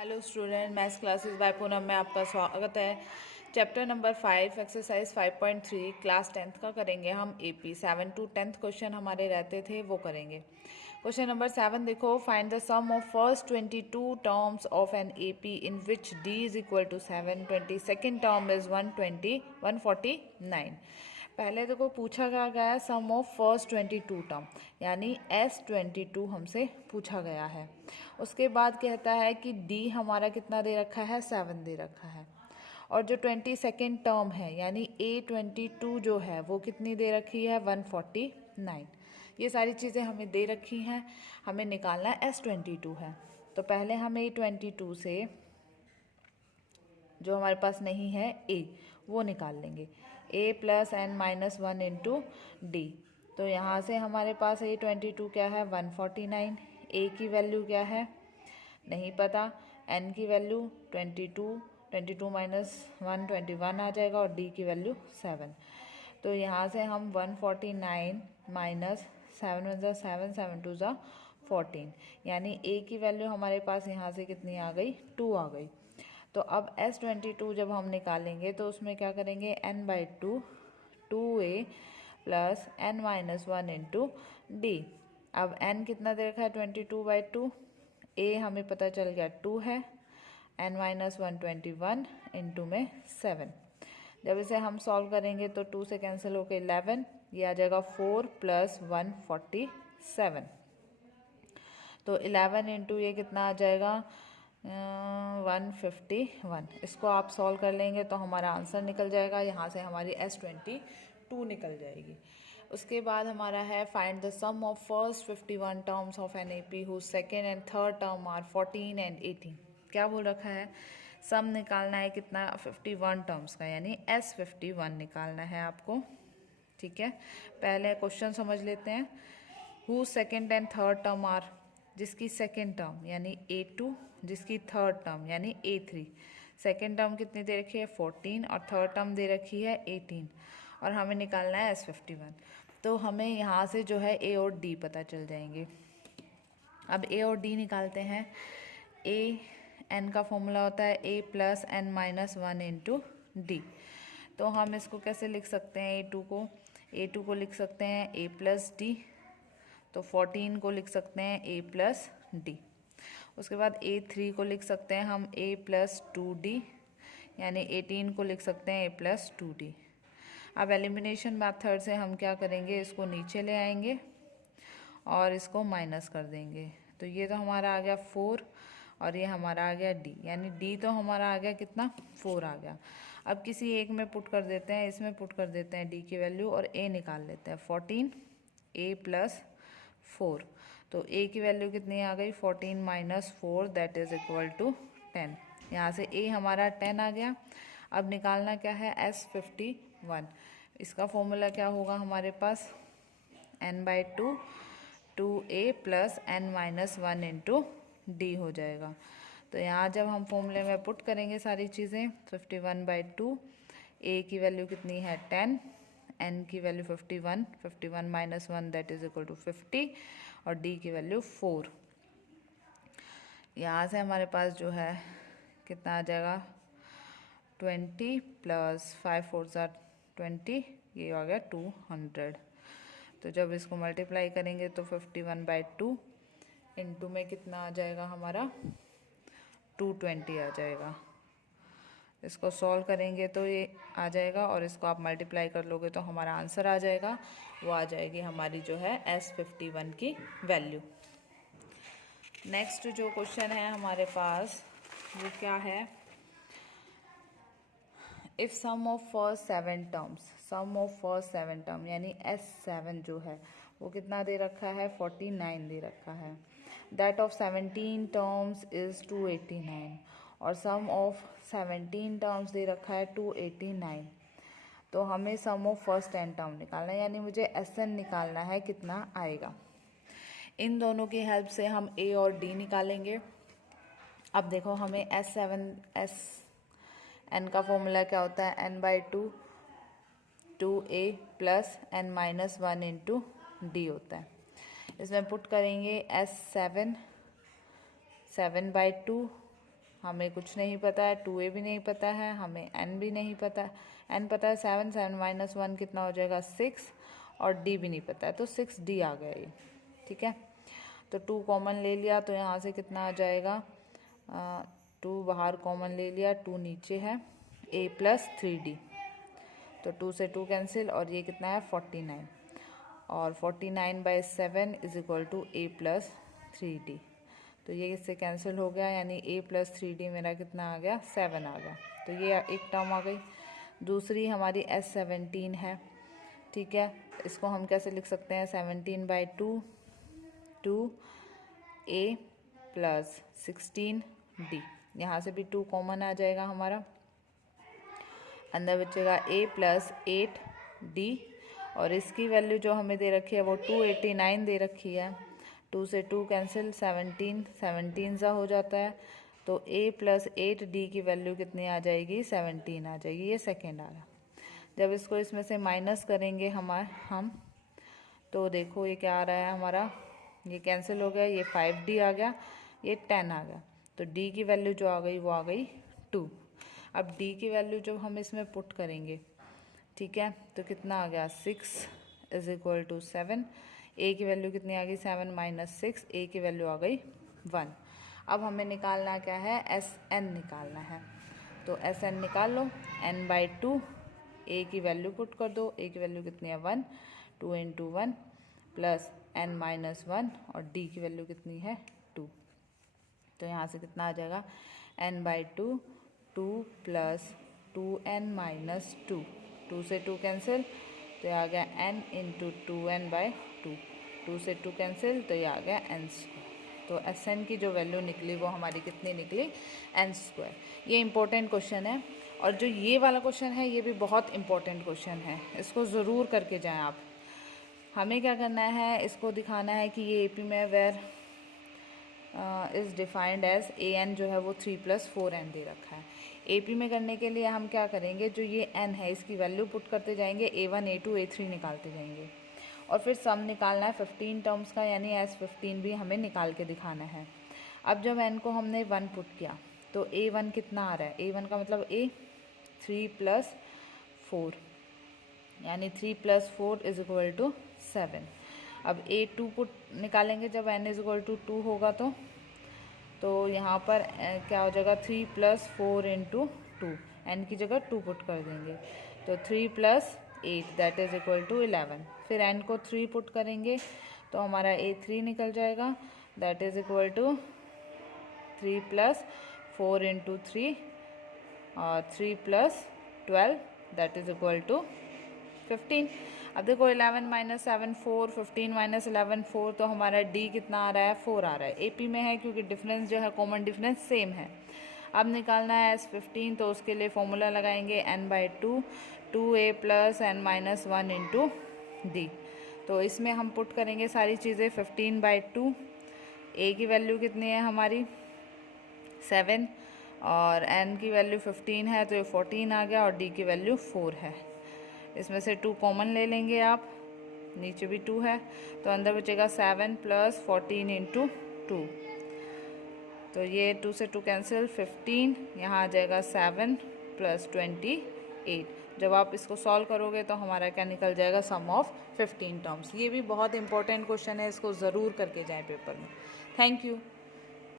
Hello student, maths classes bye Poonam में आपका स्वागत है। Chapter number 5 exercise 5.3 class 10th का करेंगे हम। एपी 7 to 10th क्वेश्चन हमारे रहते थे, वो करेंगे। क्वेश्चन नंबर 7 देखो, find the sum of first 22 terms of an AP in which d is equal to 7, 22nd term is 149। पहले देखो पूछा क्या गया, सम ऑफ फर्स्ट 22 टर्म यानी S22 हमसे पूछा गया है। उसके बाद कहता है कि D हमारा कितना दे रखा है, 7 दे रखा है। और जो 22nd टर्म है यानी A22 जो है वो कितनी दे रखी है, 149। ये सारी चीज़ें हमें दे रखी हैं, हमें निकालना S22 है। तो पहले हम A22 से जो हमारे पास नहीं है A वो निकाल लेंगे, A plus n minus 1 into d. तो यहाँ से हमारे पास A22 क्या है, 149। A की वैल्यू क्या है नहीं पता, n की वैल्यू 22 माइनस 1 21 आ जाएगा, और d की वैल्यू 7। तो यहाँ से हम 149 माइनस 7 1 ज़ा 7 7 2 ज़ा 14, यानी a की वैल्यू हमारे पास यहाँ से कितनी आ गई, 2 आ गई। तो अब S22 जब हम निकालेंगे तो उसमें क्या करेंगे, n/2 2a plus n minus 1 into D. अब n कितना दे रखा है, 22/2। a हमें पता चल गया 2 है, n माइनस 121 इंटू में 7। जब इसे हम सॉल्व करेंगे तो 2 से कैंसिल होकर 11, ये आ जाएगा 4 प्लस 147। तो 11 इंटू ये कितना आ जाएगा, 151। इसको आप सॉल्व कर लेंगे तो हमारा आंसर निकल जाएगा, यहाँ से हमारी S22 निकल जाएगी। उसके बाद हमारा है find the sum of first 51 terms of an AP whose second and third term are 14 and 18। क्या बोल रखा है, सम निकालना है कितना, 51 टर्म्स का, यानी S51 निकालना है आपको। ठीक है, पहले क्वेश्चन समझ लेते हैं। Who second and third term are, जिसकी सेकेंड टर्म यानी A2, जिसकी थर्ड टर्म यानी A3। सेकेंड टर्म कितनी दे रखी है, 14, और थर्ड टर्म दे रखी है 18, और हमें निकालना है S51। तो हमें यहाँ से जो है A और D पता चल जाएंगे। अब A और D निकालते हैं। A n का फॉर्मूला होता है A plus n minus 1 into d. तो हम इसको कैसे लिख सकते हैं, A2 को लिख सकते हैं A प्लस डी। तो 14 को लिख सकते हैं A प्लस डी। उसके बाद A3 को लिख सकते हैं हम A प्लस 2D, यानी 18 को लिख सकते हैं A प्लस 2D। अब एलिमिनेशन मेथड से हम क्या करेंगे, इसको नीचे ले आएंगे और इसको माइनस कर देंगे। तो ये तो हमारा आ गया 4, और ये हमारा आ गया D, यानी D तो हमारा आ गया कितना, 4 आ गया। अब किसी एक में पुट कर देते हैं, इसमें पुट कर देते हैं D की वैल्यू, और A निकाल लेते हैं, 14 A प्लस 4। तो A की वैल्यू कितनी आ गई, 14 minus 4 that is equal to 10। यहाँ से A हमारा 10 आ गया। अब निकालना क्या है, S51। इसका फॉर्मूला क्या होगा हमारे पास, n/2 2a plus n minus 1 into D हो जाएगा। तो यहाँ जब हम फॉर्मूले में पुट करेंगे सारी चीज़ें, 51/2, a की वैल्यू कितनी है 10, n की value 51, 51 minus 1 that is equal to 50, और d की वैल्यू 4। यहाँ से हमारे पास जो है कितना आ जाएगा, 20 प्लस 5 4 ज़ा 20, ये आ गया 200। तो जब इसको मल्टीप्लाई करेंगे तो 51/2 इंटू में कितना आ जाएगा हमारा, 220 आ जाएगा। इसको सॉल्व करेंगे तो ये आ जाएगा, और इसको आप मल्टीप्लाई कर लोगे तो हमारा आंसर आ जाएगा, वो आ जाएगी हमारी जो है S51 की वैल्यू। नेक्स्ट जो क्वेश्चन है हमारे पास वो क्या है, if sum of first 7 terms, sum of first 7 term यानी S7 जो है वो कितना दे रखा है, 49 दे रखा है। दैट ऑफ 17 टर्म्स इज़ 289, और सम ऑफ 17 टर्म्स दे रखा है 289। तो हमें सम ऑफ फर्स्ट 10 टर्म निकालना है, यानी मुझे SN निकालना है, कितना आएगा। इन दोनों की हेल्प से हम A और D निकालेंगे। अब देखो हमें n का फॉर्मूला क्या होता है, n/2 2a plus n minus 1 into D होता है। इसमें पुट करेंगे S7 7/2 हमें कुछ नहीं पता है, 2a भी नहीं पता है, हमें n भी नहीं पता है। n पता है 7, 7 माइनस 1 कितना हो जाएगा 6, और d भी नहीं पता है, तो 6d आ गया ये। ठीक है, तो 2 कॉमन ले लिया, तो यहाँ से कितना आ जाएगा, 2 बाहर कॉमन ले लिया, 2 नीचे है, a प्लस 3d, तो 2 से 2 कैंसिल, और ये कितना है 49, और 49/7 is equal to a plus 3d, तो ये इससे कैंसिल हो गया, यानी a प्लस 3d मेरा कितना आ गया 7 आ गया। तो ये एक टर्म आ गई। दूसरी हमारी S17 है। ठीक है, इसको हम कैसे लिख सकते हैं, 17/2 2a प्लस 16d, यहाँ से भी 2 कॉमन आ जाएगा हमारा, अंदर बचेगा a प्लस 8d, और इसकी वैल्यू जो हमें दे रखी है वो 289 दे रखी है। 2 से 2 कैंसिल, 17 सा हो जाता है, तो a प्लस 8d की वैल्यू कितनी आ जाएगी 17 आ जाएगी। ये सेकेंड आ रहा। जब इसको इसमें से माइनस करेंगे हम तो देखो ये क्या आ रहा है हमारा, ये कैंसिल हो गया, ये 5d आ गया, ये 10 आ गया, तो d की वैल्यू जो आ गई वो आ गई 2। अब d की वैल्यू जब हम इसमें पुट करेंगे, ठीक है, तो कितना आ गया 6 इज इक्वल टू 7, a की वैल्यू कितनी आ गई 7 माइनस 6, a की वैल्यू आ गई 1। अब हमें निकालना क्या है, Sn निकालना है, तो Sn निकाल लो, n/2, a की वैल्यू पुट कर दो, a की वैल्यू कितनी है 1, 2 × 1 प्लस n माइनस 1, और d की वैल्यू कितनी है 2, तो यहाँ से कितना आ जाएगा n/2, 2 प्लस 2n माइनस 2, 2 से 2 कैंसिल, तो ये आ गया n इंटू 2n/2, 2 से 2 कैंसिल, तो ये आ गया n²। तो Sn की जो वैल्यू निकली वो हमारी कितनी निकली n²। ये इम्पोर्टेंट क्वेश्चन है, और जो ये वाला क्वेश्चन है ये भी बहुत इम्पोर्टेंट क्वेश्चन है, इसको ज़रूर करके जाएं आप। हमें क्या करना है, इसको दिखाना है कि ये AP में where is defined as an जो है वो 3 + 4n दे रखा है। AP में करने के लिए हम क्या करेंगे, जो ये n है इसकी वैल्यू पुट करते जाएंगे, a1 a2 a3 निकालते जाएंगे, और फिर सम निकालना है 15 टर्म्स का, यानी S15 भी हमें निकाल के दिखाना है। अब जब n को हमने 1 पुट किया तो a1 कितना आ रहा है, a1 का मतलब a 3 + 4, यानी 3 + 4 इज इक्वल टू 7। अब a2 पुट निकालेंगे जब n इज इक्वल टू 2 होगा, तो यहाँ पर क्या हो जाएगा 3 + 4 × 2, n की जगह 2 पुट कर देंगे, तो 3 + 8 दैट इज इक्वल टू 11। फिर n को 3 पुट करेंगे तो हमारा a3 निकल जाएगा, दैट इज इक्वल टू 3 + 4 × 3, और 3 + 12 दैट इज इक्वल टू 15। अब देखो 11 - 7 4, 15 - 11 4, तो हमारा d कितना आ रहा है 4 आ रहा है। AP में है क्योंकि डिफरेंस जो है कॉमन डिफरेंस सेम है। अब निकालना है S15, तो उसके लिए फॉर्मूला लगाएंगे n/2 2a + n - 1 × d। तो इसमें हम पुट करेंगे सारी चीज़ें, 15/2, a की वैल्यू कितनी है हमारी 7, और n की वैल्यू 15 है तो ये 14 आ गया, और d की वैल्यू 4 है। इसमें से 2 कॉमन ले लेंगे आप, नीचे भी 2 है, तो अंदर बचेगा 7 + 14 × 2, तो ये 2 से 2 कैंसिल, 15, यहाँ आ जाएगा 7 + 28। जब आप इसको सॉल्व करोगे तो हमारा क्या निकल जाएगा, सम ऑफ 15 टर्म्स। ये भी बहुत इंपॉर्टेंट क्वेश्चन है, इसको ज़रूर करके जाएं पेपर में। Thank you.